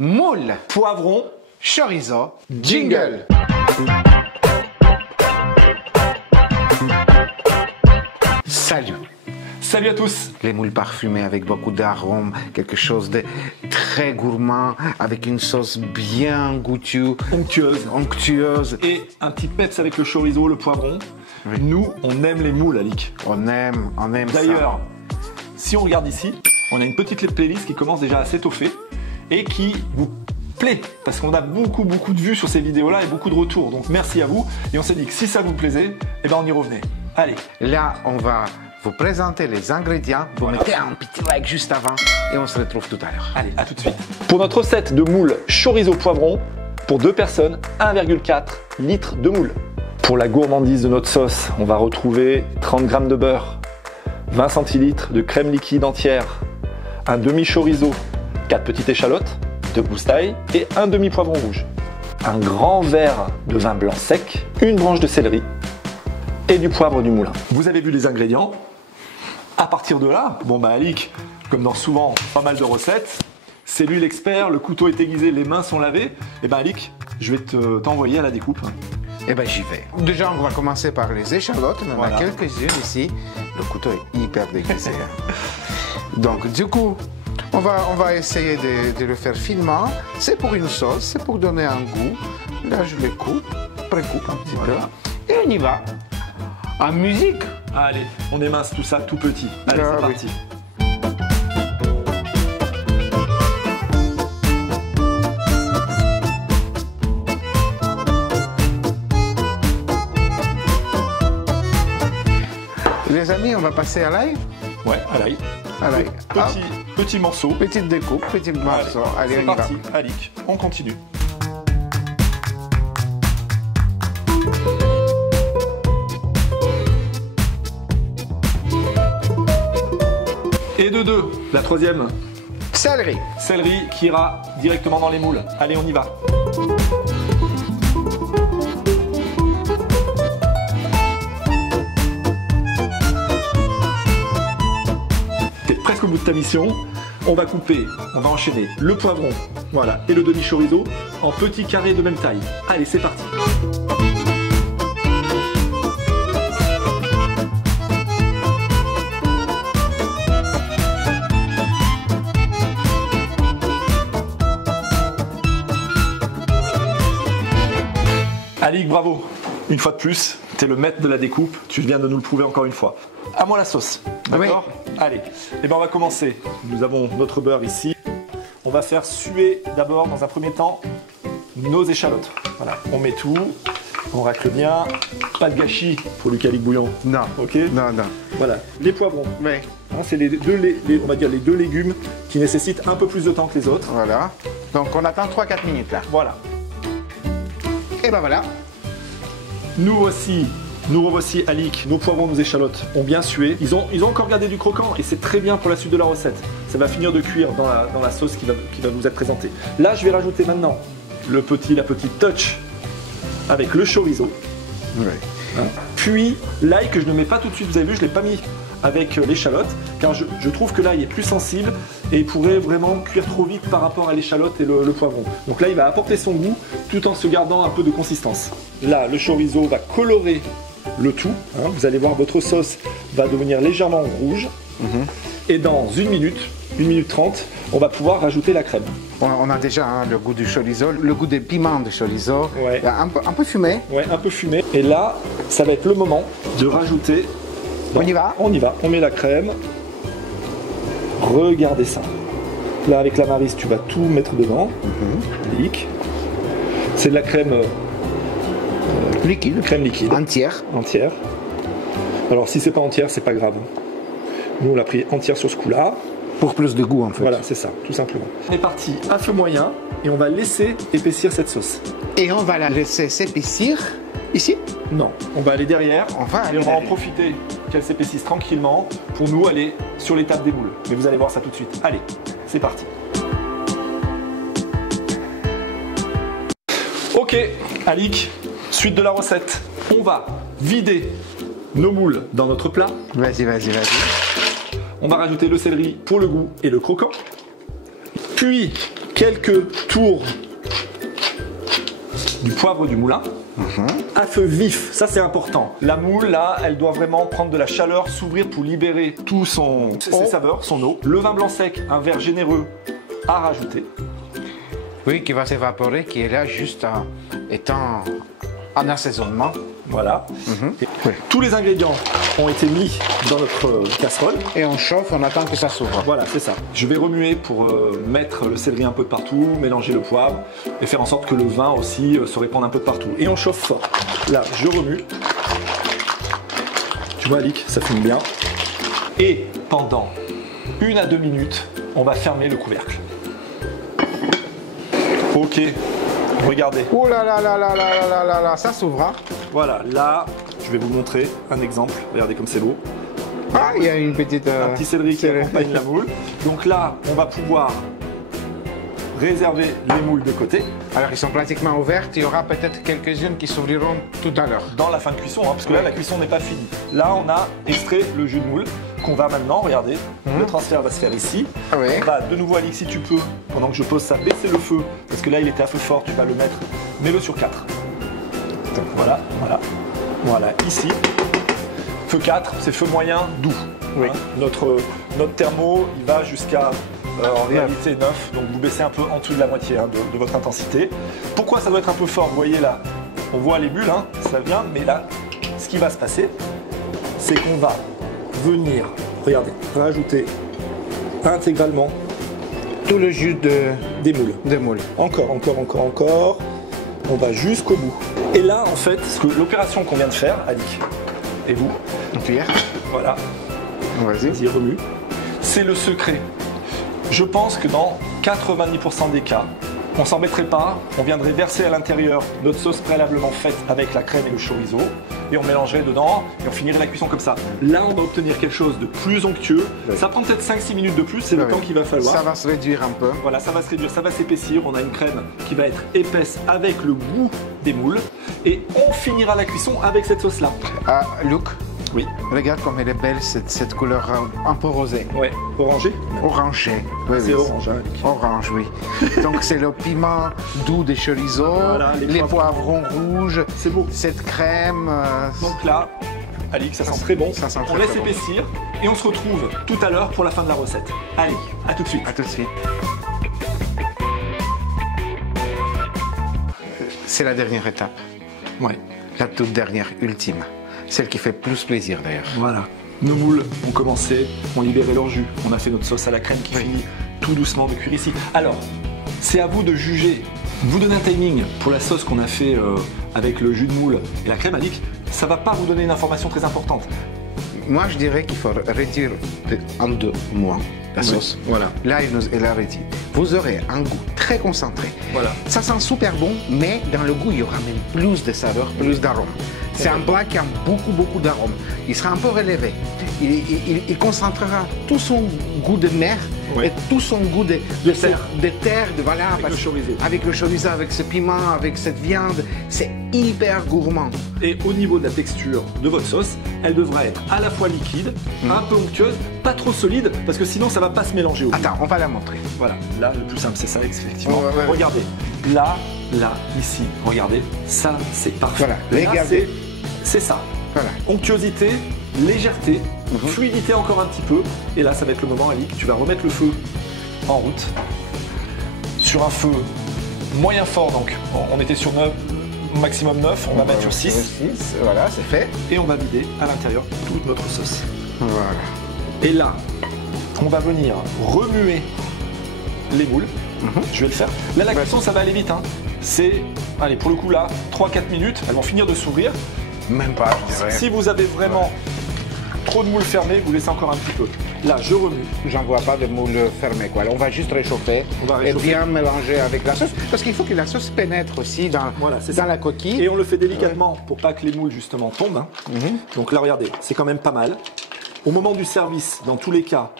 Moule, poivron, chorizo, jingle. Salut. Salut à tous. Les moules parfumés avec beaucoup d'arômes, quelque chose de très gourmand, avec une sauce bien goûtue, onctueuse. Et un petit peps avec le chorizo, le poivron. Oui. Nous, on aime les moules, Alix. On aime ça. D'ailleurs, si on regarde ici, on a une petite playlist qui commence déjà à s'étoffer et qui vous plaît, parce qu'on a beaucoup de vues sur ces vidéos-là et beaucoup de retours. Donc merci à vous. Et on s'est dit que si ça vous plaisait, eh ben on y revenait. Allez. Là, on va vous présenter les ingrédients. Vous mettez un petit like juste avant et on se retrouve tout à l'heure. Allez, à tout de suite. Pour notre recette de moules chorizo poivron, pour 2 personnes, 1,4 litres de moules. Pour la gourmandise de notre sauce, on va retrouver 30 g de beurre, 20 centilitres de crème liquide entière, un demi chorizo, 4 petites échalotes, 2 goustailles et un demi poivron rouge, un grand verre de vin blanc sec, une branche de céleri et du poivre du moulin. Vous avez vu les ingrédients. À partir de là, bon bah Alix, comme dans souvent pas mal de recettes, c'est lui l'expert, le couteau est aiguisé, les mains sont lavées. Et ben Alix, je vais t'envoyer à la découpe. Eh ben j'y vais. Déjà on va commencer par les échalotes, on en a quelques-unes ici. Le couteau est hyper déguisé. Donc du coup, on va essayer de le faire finement. C'est pour une sauce, c'est pour donner un goût. Là je les coupe, précoupe un petit peu. Et on y va. En musique. Allez, on émince tout ça tout petit. Allez, c'est parti. Les amis, on va passer à l'ail. Ouais, à l'ail. À l'ail. Petit morceau. Petite découpe, petit morceau. Allez, c'est parti. Alix, on continue. Et de 2, la troisième. Céleri. Céleri qui ira directement dans les moules. Allez, on y va. T'es presque au bout de ta mission. On va couper, on va enchaîner le poivron, voilà, et le demi chorizo en petits carrés de même taille. Allez, c'est parti. Alix, bravo. Une fois de plus, tu es le maître de la découpe. Tu viens de nous le prouver encore une fois. À moi la sauce. D'accord ? Oui. Allez. Eh bien, on va commencer. Nous avons notre beurre ici. On va faire suer d'abord, dans un premier temps, nos échalotes. Voilà. On met tout. On racle bien. Pas de gâchis pour Lucas Bouillon. Non. Ok ? Non. Voilà. Les poivrons. Oui. C'est on va dire les deux légumes qui nécessitent un peu plus de temps que les autres. Voilà. Donc, on attend 3-4 minutes là. Voilà. Et ben voilà. Nous revoici, Alix, nos poivrons, nos échalotes ont bien sué. Ils ont encore gardé du croquant et c'est très bien pour la suite de la recette. Ça va finir de cuire dans la sauce qui va vous être présentée. Là, je vais rajouter maintenant la petite touch avec le chorizo. Oui. Hein. Puis l'ail que je ne mets pas tout de suite, vous avez vu, je ne l'ai pas mis avec l'échalote, car je trouve que l'ail est plus sensible et il pourrait vraiment cuire trop vite par rapport à l'échalote et le poivron. Donc là, il va apporter son goût tout en se gardant un peu de consistance. Là, le chorizo va colorer le tout. Hein. Vous allez voir, votre sauce va devenir légèrement rouge. Et dans 1 minute 30, on va pouvoir rajouter la crème. On a déjà le goût du chorizo, le goût des piments de chorizo. Ouais. Un peu fumé. Ouais, un peu fumé. Et là, ça va être le moment de rajouter. On y va ? On y va. On met la crème. Regardez ça. Là, avec la Maryse, tu vas tout mettre dedans. Alix. C'est de la crème liquide. Crème liquide. Entière. Alors, si c'est pas entière, c'est pas grave. Nous, on l'a pris entière sur ce coup-là. Pour plus de goût, en fait. Voilà, c'est ça, tout simplement. On est parti à feu moyen et on va laisser épaissir cette sauce. Et on va la laisser s'épaissir ici ? Non, on va aller derrière. On va en profiter qu'elle s'épaississe tranquillement pour nous aller sur l'étape des moules. Mais vous allez voir ça tout de suite. Allez, c'est parti. Ok, Alix, suite de la recette. On va vider nos moules dans notre plat. Vas-y. On va rajouter le céleri pour le goût et le croquant. Puis, quelques tours du poivre du moulin à feu vif. Ça, c'est important. La moule, là, elle doit vraiment prendre de la chaleur, s'ouvrir pour libérer tout ses saveurs, son eau. Le vin blanc sec, un verre généreux à rajouter. Oui, qui va s'évaporer, qui est là juste étant en assaisonnement. Voilà. Tous les ingrédients ont été mis dans notre casserole. Et on chauffe, on attend que ça s'ouvre. Voilà, c'est ça. Je vais remuer pour mettre le céleri un peu de partout, mélanger le poivre et faire en sorte que le vin aussi se répande un peu de partout. Et on chauffe fort. Là, je remue. Tu vois, Alic, ça fume bien. Et pendant 1 à 2 minutes, on va fermer le couvercle. Ok, regardez. Oh là là là là là là là là, ça s'ouvre. Hein. Voilà, là, je vais vous montrer un exemple. Regardez comme c'est beau. Ah, il y a une petite... un petit céleri qui accompagne la moule. Donc là, on va pouvoir réserver les moules de côté. Alors, ils sont pratiquement ouvertes. Il y aura peut-être quelques-unes qui s'ouvriront tout à l'heure. Dans la fin de cuisson, hein, parce que là, la cuisson n'est pas finie. Là, on a extrait le jus de moule qu'on va maintenant, regardez, le transfert va se faire ici. Ah oui. On va de nouveau, Alix, si tu peux, pendant que je pose ça, baisser le feu, parce que là, il était à feu fort, tu vas le mettre, mets-le sur 4. Donc, voilà, voilà, voilà, ici. Feu 4, c'est feu moyen, doux. Oui. Hein, notre thermo, il va jusqu'à, en réalité, 9, donc vous baissez un peu en dessous de la moitié hein, de votre intensité. Pourquoi ça doit être un peu fort? Vous voyez là, on voit les bulles, hein, ça vient, mais là, ce qui va se passer, c'est qu'on va venir, regardez, rajouter intégralement tout le jus des moules. De moule. Encore, encore, encore, encore. On va jusqu'au bout. Et là, en fait, l'opération qu'on vient de faire, Alic, et vous, une cuillère. Voilà. Vas-y. Remue. C'est le secret. Je pense que dans 90% des cas, on s'en mettrait pas, on viendrait verser à l'intérieur notre sauce préalablement faite avec la crème et le chorizo, et on mélangerait dedans, et on finirait la cuisson comme ça. Là, on va obtenir quelque chose de plus onctueux. Oui. Ça prend peut-être 5-6 minutes de plus, c'est le temps qu'il va falloir. Ça va se réduire un peu. Voilà, ça va se réduire, ça va s'épaissir. On a une crème qui va être épaisse avec le goût des moules, et on finira la cuisson avec cette sauce-là. Ah, Luc. Oui. Regarde comme elle est belle, cette couleur un peu rosée. Ouais, orangé. Orangé. Oui, c'est orange. Hein, orange, oui. Donc c'est le piment doux des chorizo, voilà, les poivrons rouges. C'est beau. Cette crème. Donc là, Alix, ça sent très bon. Ça sent on laisse épaissir et on se retrouve tout à l'heure pour la fin de la recette. Allez, à tout de suite. À tout de suite. C'est la dernière étape. Ouais. La toute dernière, ultime. Celle qui fait plus plaisir d'ailleurs. Voilà. Nos moules ont commencé, ont libéré leur jus. On a fait notre sauce à la crème qui finit tout doucement de cuire ici. Alors, c'est à vous de juger. Vous donnez un timing pour la sauce qu'on a fait avec le jus de moule et la crème, Alic. Ça va pas vous donner une information très importante. Moi, je dirais qu'il faut réduire en 2 moins la sauce. Voilà. Là, elle a réduit. Vous aurez un goût très concentré. Voilà. Ça sent super bon, mais dans le goût, il y aura même plus de saveurs, plus d'arômes. C'est un plat qui a beaucoup d'arômes. Il sera un peu relevé. Il concentrera tout son goût de mer et tout son goût de terre, voilà, avec le chorizo, avec ce piment, avec cette viande. C'est hyper gourmand. Et au niveau de la texture de votre sauce, elle devra être à la fois liquide, un peu onctueuse, pas trop solide, parce que sinon ça va pas se mélanger au goût. Attends, on va la montrer. Voilà, là le plus simple c'est ça, effectivement. Regardez, là, ici, regardez, ça c'est parfait. Voilà, regardez. C'est ça. Voilà. Onctuosité, légèreté, fluidité encore un petit peu. Et là, ça va être le moment, Alic, tu vas remettre le feu en route. Sur un feu moyen fort, donc on était sur 9, maximum 9, on va mettre sur 6. Voilà, c'est fait. Et on va vider à l'intérieur toute notre sauce. Voilà. Et là, on va venir remuer les moules. Je vais le faire. Là, la cuisson, ça va aller vite. Hein. C'est, allez, pour le coup, là, 3-4 minutes, elles vont finir de s'ouvrir. Même pas, je dirais. Si vous avez vraiment trop de moules fermées, vous laissez encore un petit peu. Là, je remue. J'en vois pas de moules fermées, quoi. On va juste réchauffer, et bien mélanger avec la sauce. Parce qu'il faut que la sauce pénètre aussi dans la coquille. Et on le fait délicatement pour pas que les moules, justement, tombent. Hein. Donc là, regardez, c'est quand même pas mal. Au moment du service, dans tous les cas,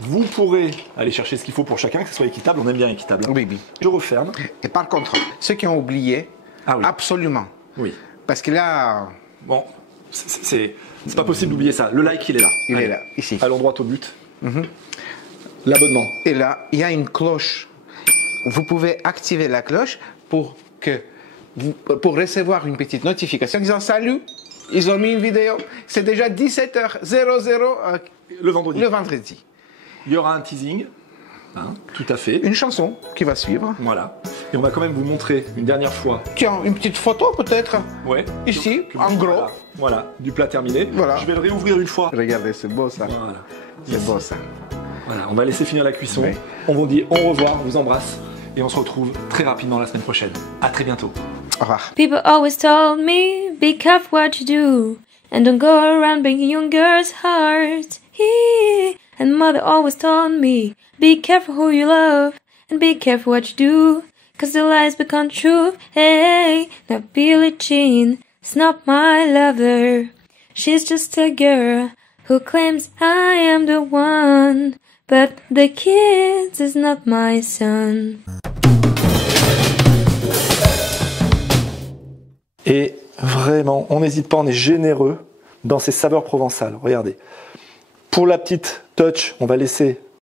vous pourrez aller chercher ce qu'il faut pour chacun, que ce soit équitable. On aime bien équitable. Hein. Oui. Je referme. Et par contre, ceux qui ont oublié, absolument. Oui. Parce que là... Bon, c'est pas possible d'oublier ça. Le like, il est là. Il est là, ici. Allons droit au but. L'abonnement. Et là, il y a une cloche vous pouvez activer la cloche pour recevoir une petite notification disant salut, ils ont mis une vidéo. C'est déjà 17h00 Le vendredi. le vendredi. Il y aura un teasing, hein, tout à fait. Une chanson qui va suivre. Voilà. Et on va quand même vous montrer une dernière fois. Tiens, une petite photo peut-être. Ouais. Ici, en gros. Voilà, du plat terminé. Voilà. Je vais le réouvrir une fois. Regardez, c'est beau ça. Voilà. C'est beau ça. Voilà, on va laisser finir la cuisson. Oui. On vous dit au revoir, on vous embrasse. Et on se retrouve très rapidement la semaine prochaine. À très bientôt. Au revoir. People always told me, be careful what you do, and don't go around breaking young girls' hearts. And mother always told me, be careful who you love, and be careful what you do, 'cause the lies become truth. Hey, now Billie Jean is not my lover. She's just a girl who claims I am the one, but the kid is not my son. Et vraiment, on n'hésite pas, on est généreux dans ces saveurs provençales. Regardez. Pour la petite touch, on va laisser